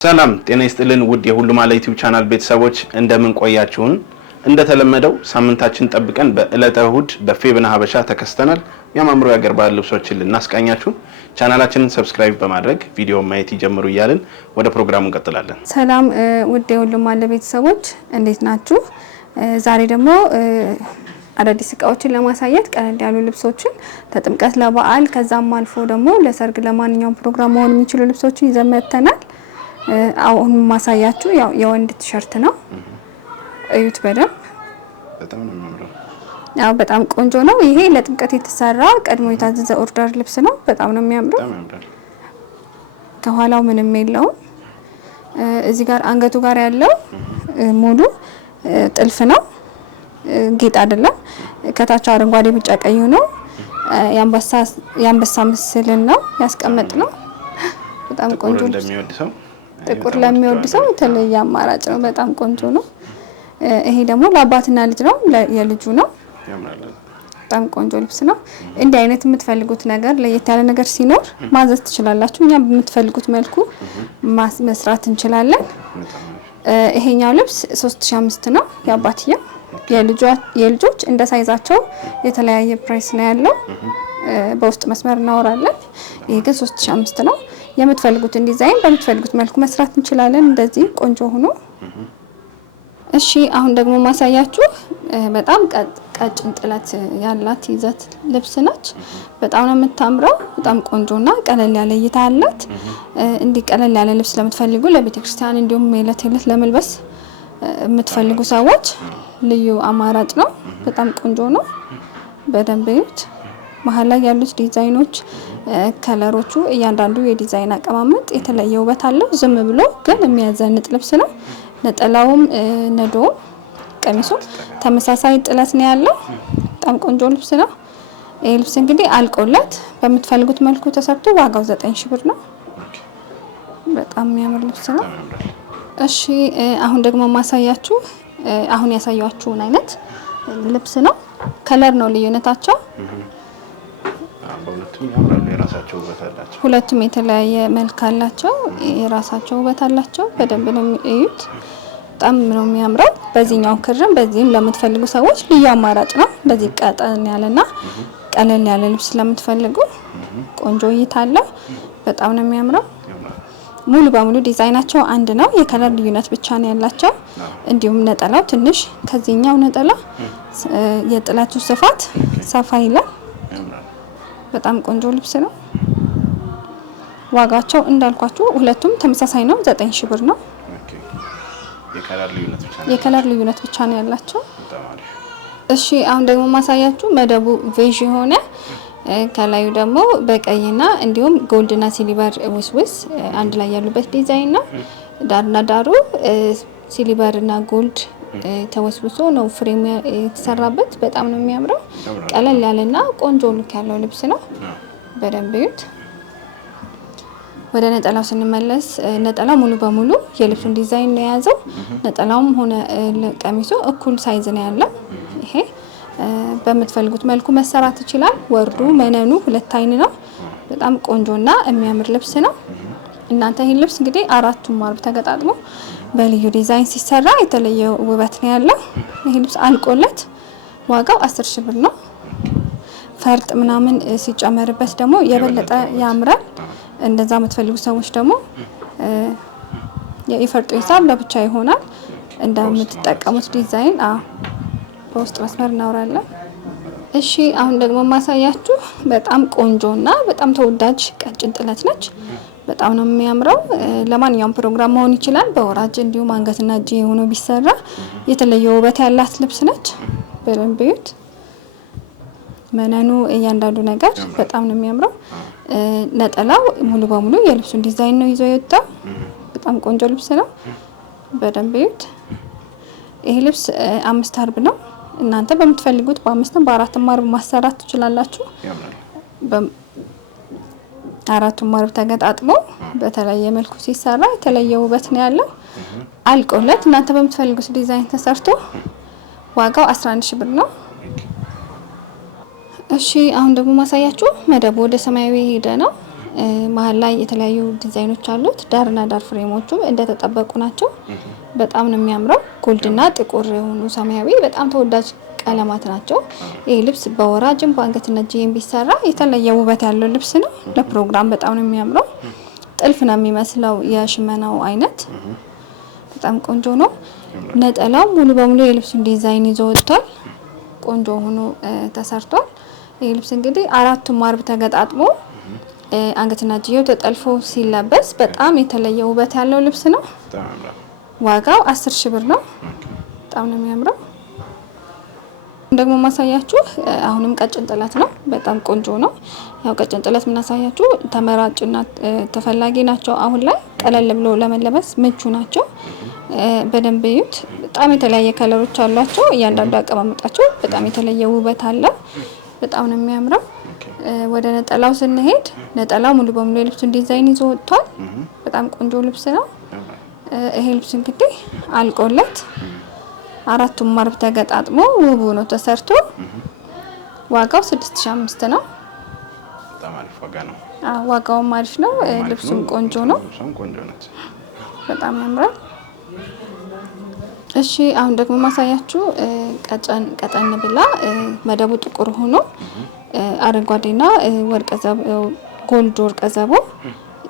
ሰላም ጤና ይስጥልን ውድ የሁሉም አለ ዩቲዩብ ቻናል ቤተሰቦች እንደምን ቆያችሁን? እንደተለመደው ሳምንታችን ጠብቀን በእለተ እሁድ በፌብና ሀበሻ ተከስተናል። የሚያማምሩ የአገር ባህል ልብሶችን ልናስቃኛችሁ ቻናላችንን ሰብስክራይብ በማድረግ ቪዲዮ ማየት ይጀምሩ እያልን ወደ ፕሮግራሙ እንቀጥላለን። ሰላም ውድ የሁሉም አለ ቤተሰቦች እንዴት ናችሁ? ዛሬ ደግሞ አዳዲስ እቃዎችን ለማሳየት ቀለል ያሉ ልብሶችን ለጥምቀት ለበዓል ከዛም አልፎ ደግሞ ለሰርግ ለማንኛውም ፕሮግራም መሆን የሚችሉ ልብሶችን ይዘን መጥተናል። አሁን ማሳያችሁ ያው የወንድ ቲሸርት ነው። እዩት በደንብ በጣም ነው የሚያምረው። ያው በጣም ቆንጆ ነው። ይሄ ለጥምቀት የተሰራ ቀድሞ የታዘዘ ኦርደር ልብስ ነው። በጣም ነው የሚያምረው። ከኋላው ምንም የለውም። እዚህ ጋር አንገቱ ጋር ያለው ሙሉ ጥልፍ ነው፣ ጌጥ አይደለም። ከታች አረንጓዴ ቢጫ ቀይ ነው። የአንበሳ ምስልን ነው ያስቀመጥ ነው። በጣም ቆንጆ ነው። ጥቁር ለሚወድ ሰው የተለየ አማራጭ ነው። በጣም ቆንጆ ነው። ይሄ ደግሞ ለአባትና ልጅ ነው፣ የልጁ ነው። በጣም ቆንጆ ልብስ ነው። እንዲህ አይነት የምትፈልጉት ነገር ለየት ያለ ነገር ሲኖር ማዘዝ ትችላላችሁ። እኛ በምትፈልጉት መልኩ መስራት እንችላለን። ይሄኛው ልብስ 3500 ነው የአባትየው። የልጆች እንደ ሳይዛቸው የተለያየ ፕራይስ ነው ያለው። በውስጥ መስመር እናወራለን። ይሄ ግን 3500 ነው። የምትፈልጉትን ዲዛይን በምትፈልጉት መልኩ መስራት እንችላለን። እንደዚህ ቆንጆ ሆኖ እሺ። አሁን ደግሞ ማሳያችሁ በጣም ቀጭን ጥለት ያላት ይዘት ልብስ ነች። በጣም ነው የምታምረው። በጣም ቆንጆና ቀለል ያለ እይታ አላት። እንዲህ ቀለል ያለ ልብስ ለምትፈልጉ ለቤተክርስቲያን እንዲሁም የዕለት ዕለት ለመልበስ የምትፈልጉ ሰዎች ልዩ አማራጭ ነው። በጣም ቆንጆ ነው። በደንብ እዩት። መሀል ላይ ያሉት ዲዛይኖች ከለሮቹ እያንዳንዱ የዲዛይን አቀማመጥ የተለየ ውበት አለው። ዝም ብሎ ግን የሚያዘንጥ ልብስ ነው። ነጠላውም ነዶ ቀሚሱ ተመሳሳይ ጥለት ነው ያለው። በጣም ቆንጆ ልብስ ነው። ይሄ ልብስ እንግዲህ አልቆለት በምትፈልጉት መልኩ ተሰርቶ ዋጋው 9000 ብር ነው። በጣም የሚያምር ልብስ ነው። እሺ አሁን ደግሞ ማሳያችሁ አሁን ያሳያችሁን አይነት ልብስ ነው። ከለር ነው ልዩነታቸው። ሁለቱም የተለያየ መልክ አላቸው። የራሳቸው ውበት አላቸው። በደንብ ነው የሚዩት። በጣም ነው የሚያምረው። በዚህኛው ክርም በዚህም ለምትፈልጉ ሰዎች ልዩ አማራጭ ነው። በዚህ ቀጠን ያለና ቀለል ያለ ልብስ ለምትፈልጉ ቆንጆ እይታ አለው። በጣም ነው የሚያምረው። ሙሉ በሙሉ ዲዛይናቸው አንድ ነው። የከለር ልዩነት ብቻ ነው ያላቸው። እንዲሁም ነጠላው ትንሽ ከዚህኛው ነጠላ የጥለቱ ስፋት ሰፋ ይላል። በጣም ቆንጆ ልብስ ነው። ዋጋቸው እንዳልኳችሁ ሁለቱም ተመሳሳይ ነው። 9000 ብር ነው። የከለር ልዩነት ብቻ ነው ያላቸው። እሺ አሁን ደግሞ ማሳያችሁ መደቡ ቬዥ የሆነ ከላዩ ደግሞ በቀይና እንዲሁም ጎልድና ሲልቨር ውስውስ አንድ ላይ ያሉበት ዲዛይን ነው። ዳርና ዳሩ ሲልቨርና ጎልድ ተወስብሶ ነው ፍሬም የተሰራበት። በጣም ነው የሚያምረው። ቀለል ያለና ቆንጆ ሉክ ያለው ልብስ ነው። በደንብ እዩት። ወደ ነጠላው ስንመለስ ነጠላው ሙሉ በሙሉ የልብሱን ዲዛይን ነው የያዘው። ነጠላውም ሆነ ቀሚሱ እኩል ሳይዝ ነው ያለው። ይሄ በምትፈልጉት መልኩ መሰራት ይችላል። ወርዱ መነኑ ሁለት አይን ነው። በጣም ቆንጆና የሚያምር ልብስ ነው። እናንተ ይሄን ልብስ እንግዲህ አራቱም ማርብ ተገጣጥሞ በልዩ ዲዛይን ሲሰራ የተለየ ውበት ነው ያለው። ይሄ ልብስ አልቆለት ዋጋው 10000 ብር ነው። ፈርጥ ምናምን ሲጨመርበት ደግሞ የበለጠ ያምራል። እንደዛ የምትፈልጉ ሰዎች ደግሞ የፈርጡ ሂሳብ ለብቻ ይሆናል። እንደምትጠቀሙት ዲዛይን በውስጥ መስመር እናወራለን። እሺ አሁን ደግሞ ማሳያችሁ በጣም ቆንጆና በጣም ተወዳጅ ቀጭን ጥለት ነች። በጣም ነው የሚያምረው። ለማንኛውም ፕሮግራም መሆን ይችላል። በወራጅ እንዲሁም አንገትና እጅ ሆኖ ቢሰራ የተለየ ውበት ያላት ልብስ ነች። በደንብ እዩት። መነኑ እያንዳንዱ ነገር በጣም ነው የሚያምረው። ነጠላው ሙሉ በሙሉ የልብሱን ዲዛይን ነው ይዞ የወጣው። በጣም ቆንጆ ልብስ ነው። በደንብ እዩት። ይሄ ልብስ 5 አርብ ነው። እናንተ በምትፈልጉት በ5ም በ4ም አርብ ማሰራት ትችላላችሁ። አራቱም ማርብ ተገጣጥሞ በተለየ መልኩ ሲሰራ የተለየ ውበት ነው ያለው። አልቆለት እናንተ በምትፈልጉት ዲዛይን ተሰርቶ ዋጋው 11000 ብር ነው። እሺ አሁን ደግሞ ማሳያችሁ መደቡ ወደ ሰማያዊ ሄደ ነው። መሀል ላይ የተለያዩ ዲዛይኖች አሉት። ዳርና ዳር ፍሬሞቹ እንደተጠበቁ ናቸው። በጣም ነው የሚያምረው። ጎልድና ጥቁር የሆኑ ሰማያዊ በጣም ተወዳጅ ቀለማት ናቸው። ይሄ ልብስ በወራጅም በአንገትና እጅም ቢሰራ የተለየ ውበት ያለው ልብስ ነው። ለፕሮግራም በጣም ነው የሚያምረው። ጥልፍ ነው የሚመስለው የሽመናው አይነት። በጣም ቆንጆ ነው። ነጠላው ሙሉ በሙሉ የልብሱን ዲዛይን ይዞ ወጥቷል። ቆንጆ ሆኖ ተሰርቷል። ይሄ ልብስ እንግዲህ አራቱም አርብ ተገጣጥሞ አንገትና እጅየው ተጠልፎ ሲለበስ በጣም የተለየ ውበት ያለው ልብስ ነው። ዋጋው 10 ሺህ ብር ነው። በጣም ነው የሚያምረው። ደግሞ ማሳያችሁ አሁንም ቀጭን ጥለት ነው። በጣም ቆንጆ ነው። ያው ቀጭን ጥለት ምናሳያችሁ ተመራጭና ተፈላጊ ናቸው። አሁን ላይ ቀለል ብሎ ለመለበስ ምቹ ናቸው። በደንብ እዩት። በጣም የተለያየ ከለሮች አሏቸው። እያንዳንዱ አቀማመጣቸው በጣም የተለየ ውበት አለው። በጣም ነው የሚያምረው። ወደ ነጠላው ስንሄድ ነጠላው ሙሉ በሙሉ የልብሱን ዲዛይን ይዞ ወጥቷል። በጣም ቆንጆ ልብስ ነው። ይሄ ልብስ እንግዲህ አልቆለት አራቱም አርብ ተገጣጥሞ ውብ ነው ተሰርቶ ዋጋው 6500 ነው። በጣም አሪፍ ዋጋ ነው። ዋጋውም አሪፍ ነው። ልብሱም ቆንጆ ነው። በጣም ያምራል። እሺ አሁን ደግሞ ማሳያችሁ ቀጠን ብላ መደቡ ጥቁር ሆኖ አረንጓዴና ወርቀ ዘቦ ጎልድ ወርቀ ዘቦ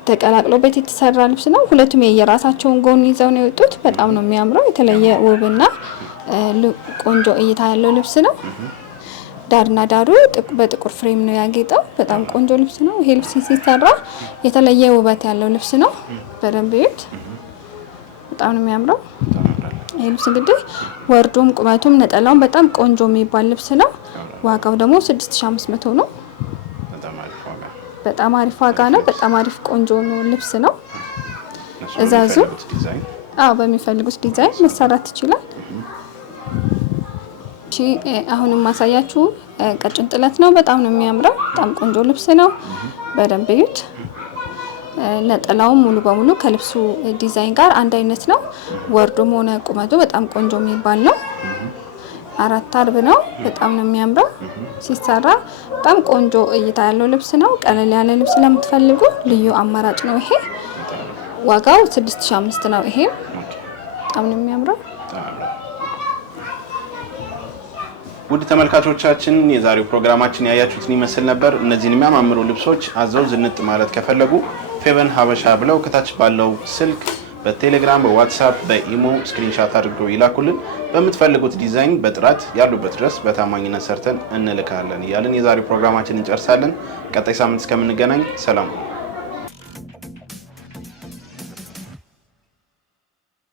ተቀላቅሎበት የተሰራ ልብስ ነው። ሁለቱም የየራሳቸውን ጎን ይዘው ነው የወጡት። በጣም ነው የሚያምረው። የተለየ ውብና ቆንጆ እይታ ያለው ልብስ ነው። ዳርና ዳሩ በጥቁር ፍሬም ነው ያጌጠው። በጣም ቆንጆ ልብስ ነው። ይሄ ልብስ ሲሰራ የተለየ ውበት ያለው ልብስ ነው። በደንብ እዩት። በጣም ነው የሚያምረው። ይሄ ልብስ እንግዲህ ወርዱም ቁመቱም ነጠላውም በጣም ቆንጆ የሚባል ልብስ ነው። ዋጋው ደግሞ 6500 ነው። በጣም አሪፍ ዋጋ ነው። በጣም አሪፍ ቆንጆ ልብስ ነው። እዛዙ በሚፈልጉት ዲዛይን መሰራት ይችላል። እሺ አሁንም ማሳያችሁ ቀጭን ጥለት ነው። በጣም ነው የሚያምረው። በጣም ቆንጆ ልብስ ነው። በደንብ እዩት። ነጠላው ሙሉ በሙሉ ከልብሱ ዲዛይን ጋር አንድ አይነት ነው። ወርዱም ሆነ ቁመቱ በጣም ቆንጆ የሚባል ነው። 4 አርብ ነው። በጣም ነው የሚያምረው። ሲሰራ በጣም ቆንጆ እይታ ያለው ልብስ ነው። ቀለል ያለ ልብስ ለምትፈልጉ ልዩ አማራጭ ነው ይሄ። ዋጋው 6500 ነው። ይሄ በጣም ነው የሚያምረው። ውድ ተመልካቾቻችን የዛሬው ፕሮግራማችን ያያችሁትን ይመስል ነበር። እነዚህን የሚያማምሩ ልብሶች አዘው ዝንጥ ማለት ከፈለጉ ፌቨን ሀበሻ ብለው ከታች ባለው ስልክ በቴሌግራም በዋትስአፕ በኢሞ ስክሪንሻት አድርገው ይላኩልን። በምትፈልጉት ዲዛይን በጥራት ያሉበት ድረስ በታማኝነት ሰርተን እንልካለን እያልን የዛሬው ፕሮግራማችንን እንጨርሳለን። ቀጣይ ሳምንት እስከምንገናኝ ሰላም።